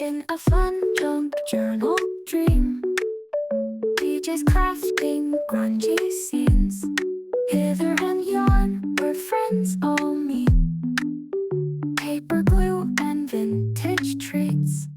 In a fun junk journal dream, DJ's crafting grungy scenes. Hither and yon, where friends all meet. Paper glue and vintage treats.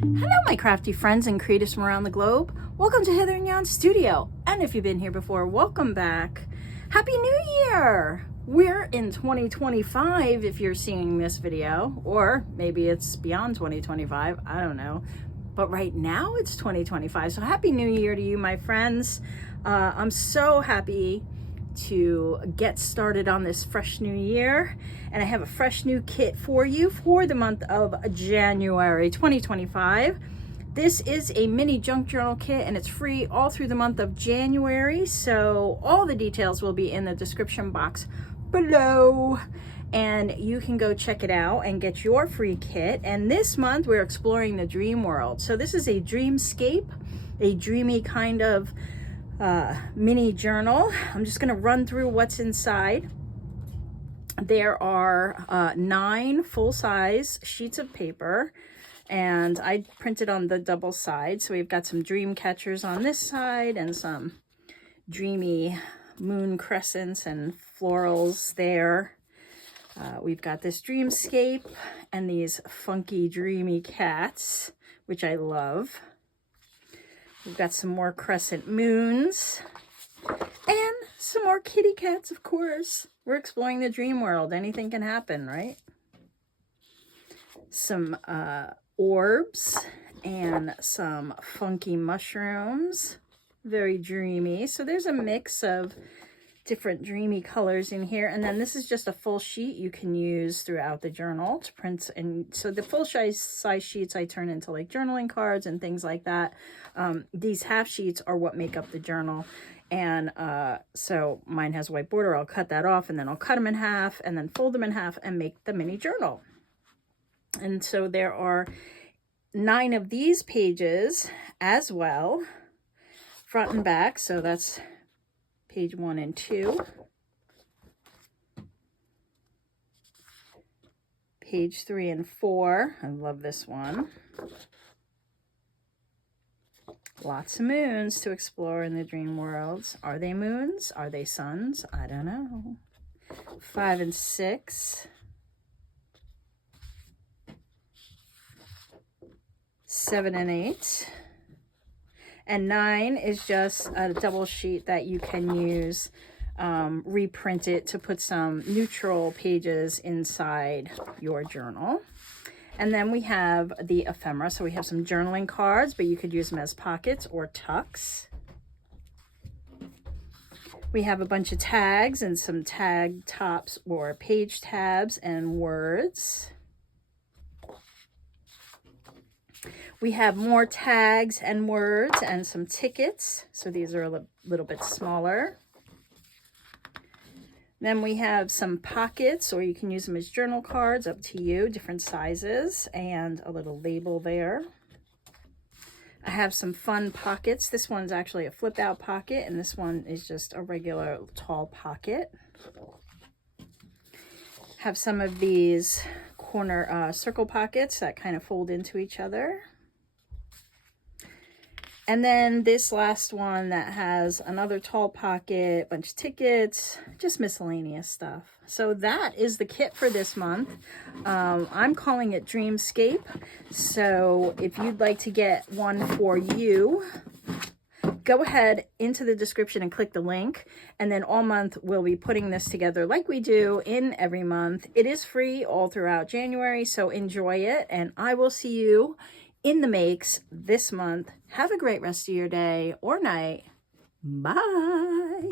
Hello, my crafty friends and creatives from around the globe. Welcome to Hither and Yon Studio. And if you've been here before, welcome back. Happy New Year! We're in 2025 if you're seeing this video, or maybe it's beyond 2025, I don't know. But right now it's 2025, so Happy New Year to you, my friends. I'm so happy to get started on this fresh new year, and I have a fresh new kit for you for the month of January 2025. This is a mini junk journal kit, and it's free all through the month of January, so all the details will be in the description box below, and you can go check it out and get your free kit. And this month we're exploring the dream world. So this is a dreamscape, a dreamy kind of mini journal. I'm just going to run through what's inside. There are 9 full-size sheets of paper, and I printed on the double side. So we've got some dream catchers on this side and some dreamy moon crescents and florals there. We've got this dreamscape and these funky dreamy cats, which I love. We've got some more crescent moons and some more kitty cats, of course. We're exploring the dream world. Anything can happen, right? Some orbs and some funky mushrooms. Very dreamy. So there's a mix of different dreamy colors in here, and then this is just a full sheet you can use throughout the journal to print. And so the full size sheets I turn into like journaling cards and things like that. These half sheets are what make up the journal, and so mine has a white border. I'll cut that off, and then I'll cut them in half and then fold them in half and make the mini journal. And so there are 9 of these pages as well, front and back. So that's page 1 and 2. Page 3 and 4. I love this one. Lots of moons to explore in the dream worlds. Are they moons? Are they suns? I don't know. 5 and 6. 7 and 8. And 9 is just a double sheet that you can use, reprint it to put some neutral pages inside your journal. And then we have the ephemera. So we have some journaling cards, but you could use them as pockets or tucks. We have a bunch of tags and some tag tops or page tabs and words. We have more tags and words and some tickets. So these are a little bit smaller. Then we have some pockets, or you can use them as journal cards, up to you, different sizes, and a little label there. I have some fun pockets. This one's actually a flip out pocket, and this one is just a regular tall pocket. Have some of these corner circle pockets that kind of fold into each other. And then this last one that has another tall pocket, bunch of tickets, just miscellaneous stuff. So that is the kit for this month. I'm calling it Dreamscape. So if you'd like to get one for you, go ahead into the description and click the link. And then all month we'll be putting this together like we do in every month. It is free all throughout January, so enjoy it. And I will see you in the makes this month. Have a great rest of your day or night. Bye.